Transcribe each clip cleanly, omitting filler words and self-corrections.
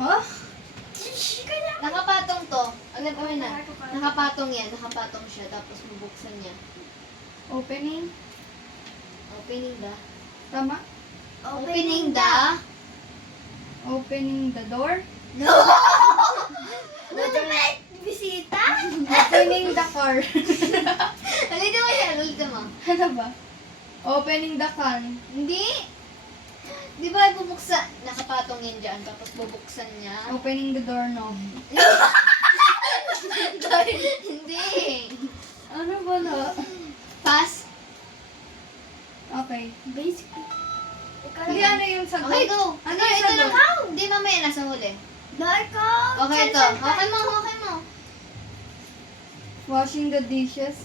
Oh? Nakapatong to. Alam mo na. Nakapatong yan. Nakapatong siya. Tapos bubuksan niya. Opening? Opening the. Tama? Opening the. Opening the door? No! Buto pa bisita? Opening the car. Alito mo yan. Alito mo. Ano ba? Opening the can. Hindi. Di ba bubuksan? Nakapatong yan dyan. Tapos bubuksan niya. Opening the doorknob. Hindi. Ano ba na? Pass. Okay. Basically. Hindi, ano yung sagot? Okay, go. Ano Ito yung lang. sagot? Hindi, mamaya nasa huli. Narco! Okay, ito. Okay mo, okay mo. Washing the dishes.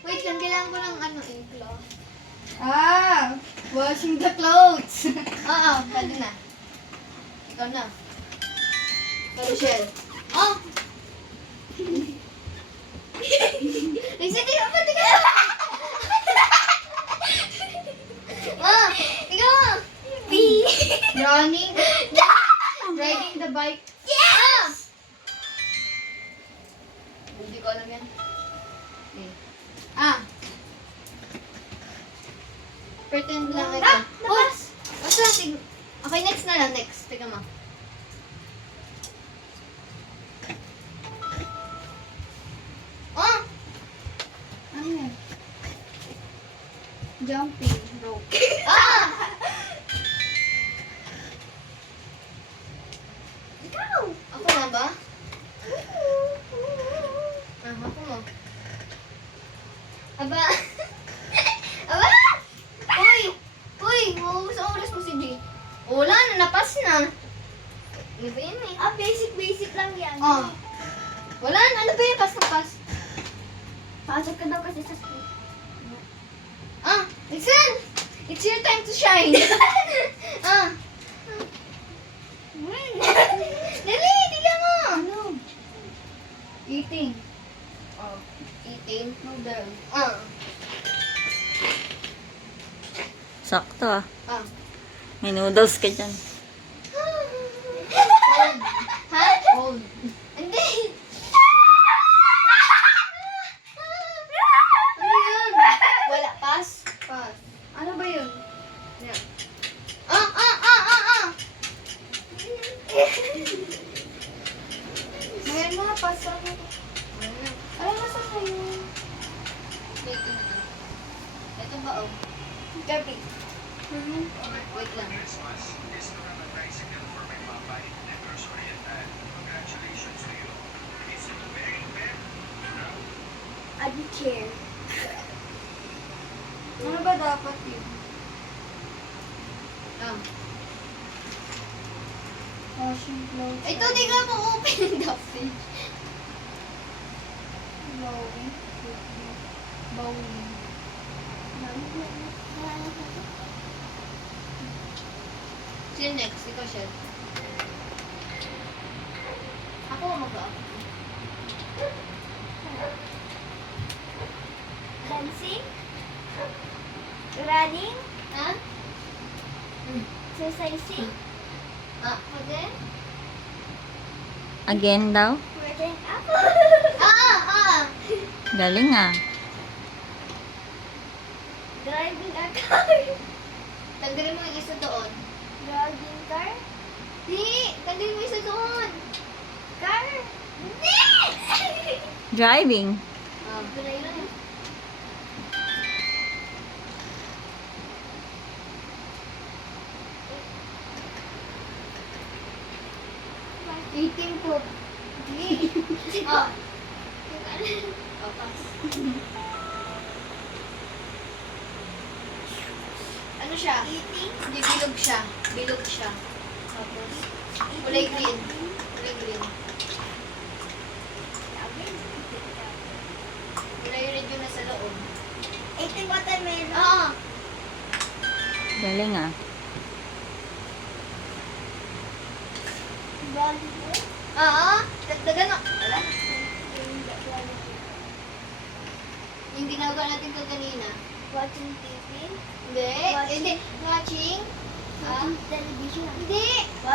Wait lang, kailangan ko ng ano, implo. Ah! Washing the clothes. Oo, pwede na. Ikaw na. Ikaw, Michelle. Oh! Lisa, di ka pa, di ka pa. Ah, ikaw mo. B! Running. Riding the bike. Yes! Hindi ko alam yan. Okay. Ah. Pretend lang ito. Pass! Basta, okay, next na lang. Next. Tingnan mo. Oh! Ano yan? Jumping rope. Ah! Ikaw! Ako na ba? Ah, ako mo. Aba! Aba! Uy! Uy! Maubos ang oras mo si G. Wala na, napas na. Ano ba yun eh? Ah, basic lang yan. Oh. Wala na, ano ba yun? Pas na pas. Pasok ka daw kasi sa school. Ah! Listen! It's your time to shine! Ah! Dali! Tignan mo! Ano? Eating. Oh. Eating. Noodle. Ah. Sakto ah. Ah. May noodles ka dyan. Hold. Ha? Hold. Hindi! Ano yun? Wala. Pass? Pass. Ano ba yun? Yeah. Ah! Ngayon na, pasa mo. Ano nasa kayo? Ito ba oh? Gabi. Wait lang. I don't care. Ano ba dapat yun? Ah. Washing clothes. Ito, di ka mo open the fridge. Blowing. Bowling. Sino next? Ikaw, Shell. Ako mag-up. Dancing? Running? Ha? Exercising? Ah, pwede? Again daw? Working up? Ah! Galing ah. Driving a car? Tanggalin mo yung isa doon. Driving car? Di! Tanggalin mo yung isa doon. Car? Hindi! Driving. Ah, Driving? Eating food. di! Ah. Oh, pass. Ano siya? Eating? Hindi, bilog siya. Bilog siya. Tapos, kulay green. Kulay green. Kulay red yung nasa loob. Eating watermelon? Ah! Galing ah. Volleyball? Ah! Dagdagan na. Wala na. Yung ginagawa natin kanina. Watching TV? Hindi. Watching. Hindi. Watching. Ah? Television? Hindi.